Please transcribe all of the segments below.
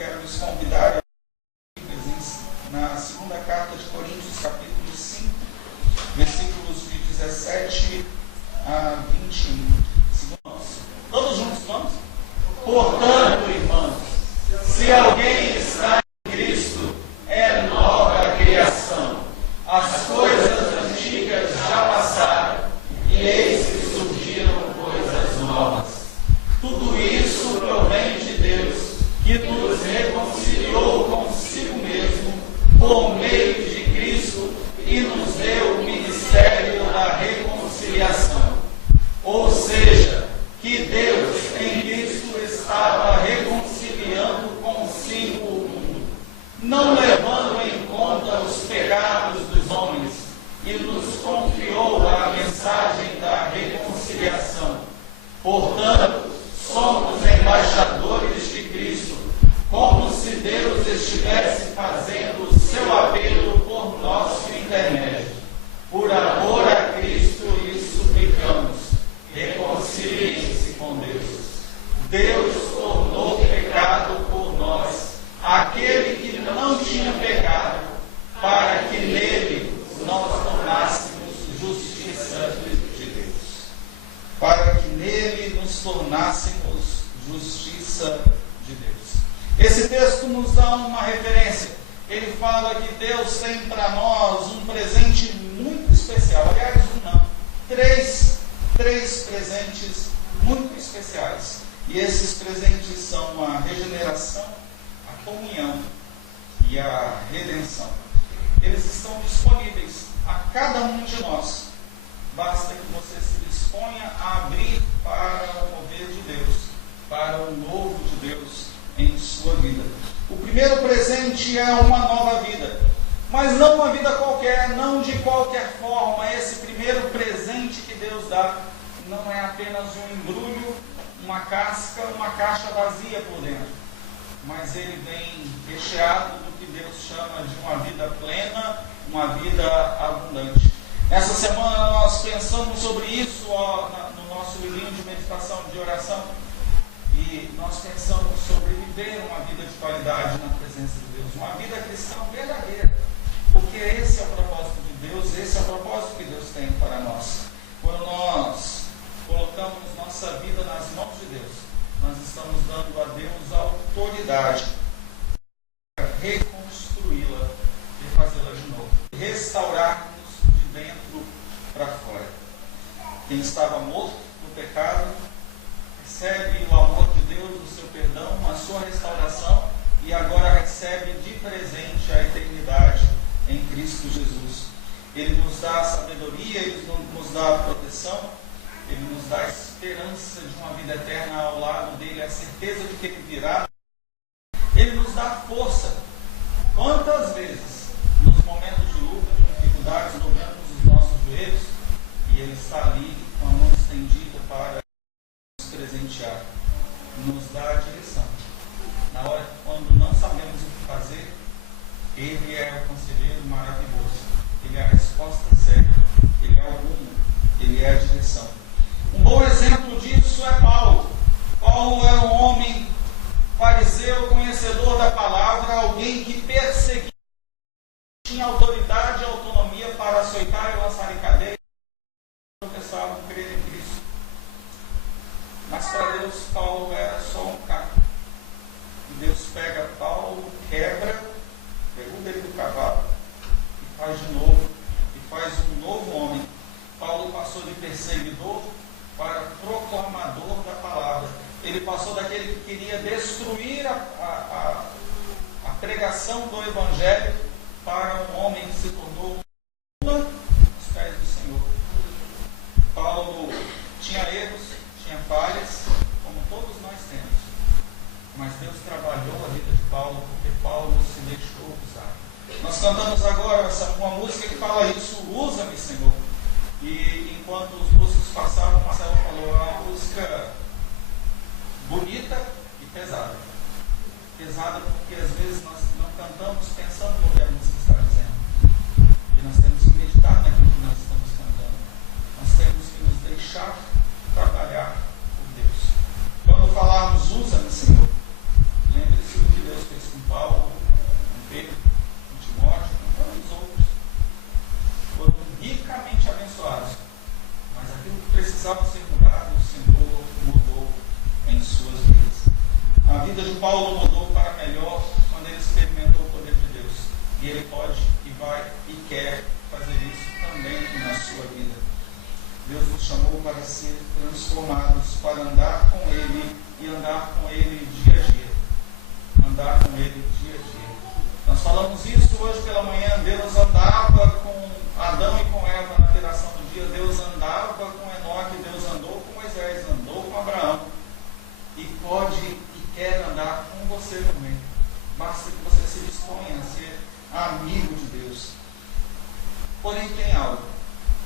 quero lhes convidar a na segunda carta de Coríntios, capítulo 5, versículos de 17 a 21. Todos juntos, vamos? Portanto, irmãos, se alguém está em Cristo, é nova criação. As coisas antigas já passaram, e eis que surgiram coisas novas. Tudo isso provém de Deus, que nos reconciliou consigo mesmo por meio de Cristo e nos deu o ministério da reconciliação. Ou seja, que Deus em Cristo estava reconciliando consigo o mundo, não levando em conta os pecados dos homens, e nos confiou a mensagem da reconciliação. Portanto, somos embaixadores de Cristo, como se Deus estivesse fazendo o seu apelo por nosso intermédio. Por amor a Cristo lhes suplicamos, reconciliem-se com Deus. Deus tornou pecado por nós, aquele que não tinha pecado, para que nele nós tornássemos justiça de Deus. Para que nele nos tornássemos justiça de Deus. Esse texto nos dá uma referência. Ele fala que Deus tem para nós um presente muito especial. Aliás, três presentes muito especiais. E esses presentes são a regeneração, a comunhão e a redenção. Eles estão disponíveis a cada um de nós. Basta que você se disponha a abrir para o mover de Deus, para o novo de Deus em sua vida. O primeiro presente é uma nova vida, mas não uma vida qualquer, não de qualquer forma. Esse primeiro presente que Deus dá não é apenas um embrulho, uma casca, uma caixa vazia por dentro, mas ele vem recheado do que Deus chama de uma vida plena, uma vida abundante. Nessa semana nós pensamos sobre isso no nosso livrinho de meditação, de oração, e nós pensamos sobre viver uma vida de qualidade na presença de Deus, uma vida cristã verdadeira, porque esse é o propósito de Deus, esse é o propósito que Deus tem para nós. Quando nós colocamos nossa vida nas mãos de Deus, nós estamos dando a Deus a autoridade para reconstruí-la e fazê-la de novo, restaurar-nos de dentro para fora. Quem estava morto no pecado recebe o amor de Deus, o seu perdão, a sua restauração, e agora recebe de presente a eternidade em Cristo Jesus. Ele nos dá a sabedoria, Ele nos dá a proteção, Ele nos dá a esperança de uma vida eterna ao lado dEle, a certeza de que Ele virá. Ele nos dá força. Quantas vezes, nos momentos de luta, de dificuldades, dobramos os nossos joelhos e Ele está ali com a mão estendida para nos presentear, nos dar a direção. Na hora quando não sabemos o que fazer, Ele é o conselheiro maravilhoso, Ele é a resposta certa, Ele é o rumo, Ele é a direção. Um bom exemplo disso é Paulo. Paulo era um homem fariseu, conhecedor da palavra, alguém que perseguia, tinha autoridade e autonomia para açoitar e lançar em cadeia, professavam crer em Cristo. Mas para Deus, Paulo era só um cara. E Deus pega Paulo, quebra, derruba ele do cavalo e faz de novo, e faz um novo homem. Paulo passou de perseguidor para proclamador da palavra. Ele passou daquele que queria destruir a pregação do Evangelho para um homem que se tornou aos pés do Senhor. Paulo tinha erros, tinha falhas, como todos nós temos. Mas Deus trabalhou a vida de Paulo porque Paulo se deixou usar. Nós cantamos agora uma música que fala isso: usa-me, Senhor. E enquanto os músicos passavam, o Marcelo falou: é uma música bonita e pesada. Pesada porque às vezes nós não cantamos pensando no que a música está dizendo. E nós temos que meditar naquilo que nós estamos cantando. Nós temos que nos deixar trabalhar por Deus. Quando falarmos usa-me, Senhor, lembre-se do que Deus fez. A vida de Paulo mudou para melhor quando ele experimentou o poder de Deus. E ele pode e vai e quer fazer isso também na sua vida. Deus nos chamou para ser transformados, para andar com Ele e andar com Ele dia a dia. Andar com Ele dia a dia. Nós falamos isso hoje pela manhã. Deus andava com Adão e com Eva na geração do dia. Deus andava com Enoque, Deus andou com Moisés, andou com Abraão. E pode e quer andar com você também. Basta que você se disponha a ser amigo de Deus. Porém tem algo.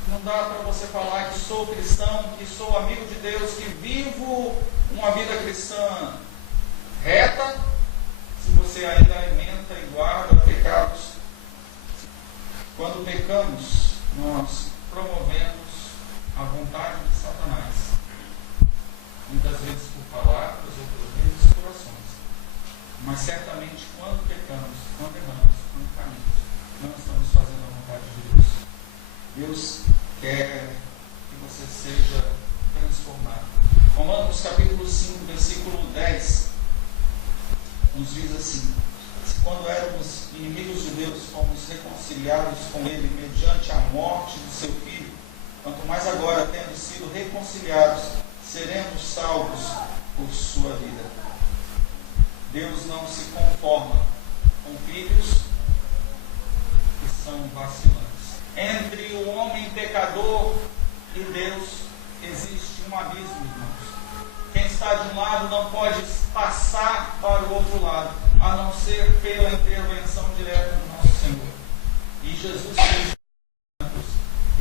Não dá para você falar que sou cristão, que sou amigo de Deus, que vivo uma vida cristã reta, se você ainda alimenta e guarda pecados. Quando pecamos, nós promovemos a vontade de Satanás. Muitas vezes por palavras, outras vezes por ações. Mas certamente quando pecamos, quando erramos, quando caímos, não estamos fazendo a vontade de Deus. Deus quer que você seja transformado. Romanos capítulo 5, versículo 10, nos diz assim: se quando éramos inimigos de Deus, fomos reconciliados com Ele mediante a morte de seu Filho, quanto mais agora, tendo sido reconciliados, seremos salvos por sua vida. Deus não se conforma com filhos que são vacilantes. Entre o homem pecador e Deus existe um abismo, irmãos. Quem está de um lado não pode passar para o outro lado, a não ser pela intervenção direta do nosso Senhor. E Jesus fez.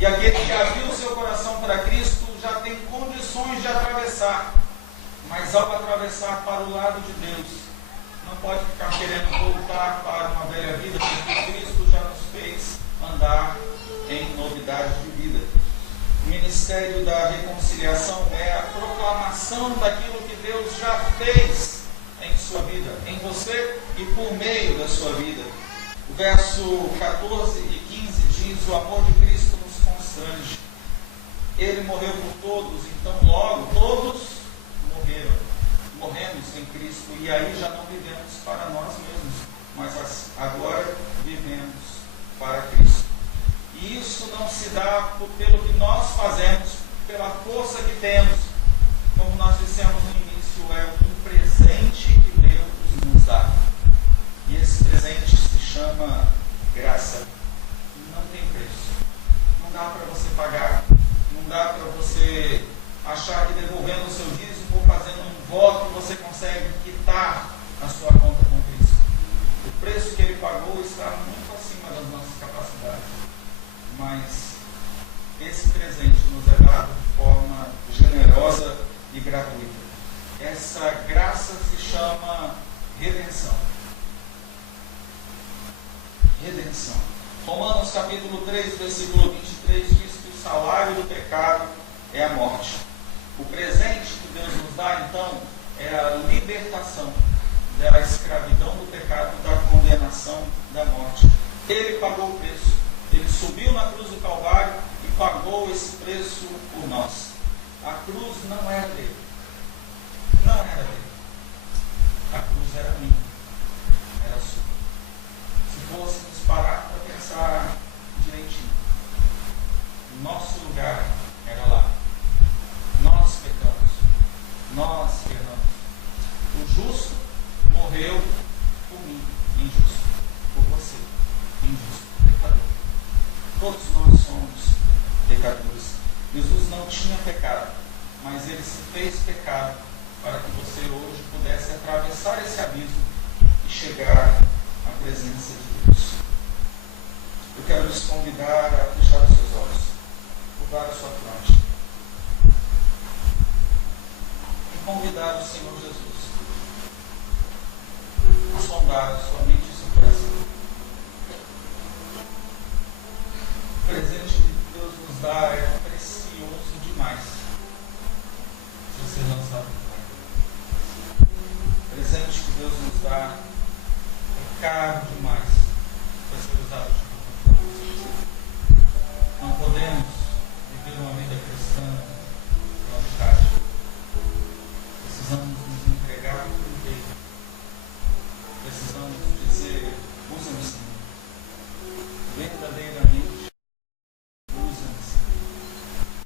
E aquele que abriu o seu coração para Cristo já tem condições de atravessar. Mas ao atravessar para o lado de Deus, não pode ficar querendo voltar para uma velha vida, porque Cristo já nos fez andar em novidade de vida. O ministério da reconciliação é a proclamação daquilo que Deus já fez em sua vida, em você e por meio da sua vida. O verso 14 e 15 diz: o amor de Cristo nos constrange. Ele morreu por todos, então logo todos morremos em Cristo, e aí já não vivemos para nós mesmos, mas agora vivemos para Cristo. E isso não se dá pelo que nós fazemos, pela força que temos. Como nós dissemos no início, é um presente que Deus nos dá. E esse presente se chama graça. Não tem preço. Não dá para você pagar. Não dá para você achar que devolvendo o seu dízimo ou fazendo um voto você consegue quitar a sua conta com Cristo. O preço que Ele pagou está muito acima das nossas capacidades. Mas esse presente nos é dado de forma generosa e gratuita. Essa graça se chama redenção. Redenção. Romanos capítulo 3, versículo 23 diz que o salário do pecado é a morte. O presente que Deus nos dá, então, é a libertação da escravidão do pecado, da condenação, da morte. Ele pagou o preço. Ele subiu na cruz do Calvário e pagou esse preço por nós. A cruz não era dele. Não era dele. A cruz era minha. Era sua. Se fôssemos parar para pensar direitinho, nosso lugar era lá. Nós pecamos. Nós erramos. O justo morreu por mim, injusto. Por você, injusto, pecador. Todos nós somos pecadores. Jesus não tinha pecado, mas Ele se fez pecado para que você hoje pudesse atravessar esse abismo e chegar à presença de Deus. Eu quero lhes convidar a fechar os seus olhos, curvar a sua fronte e convidar o Senhor Jesus a sondar a sua mente e seu coração. O presente que Deus nos dá é precioso demais. Se você não sabe. O presente que Deus nos dá é caro demais.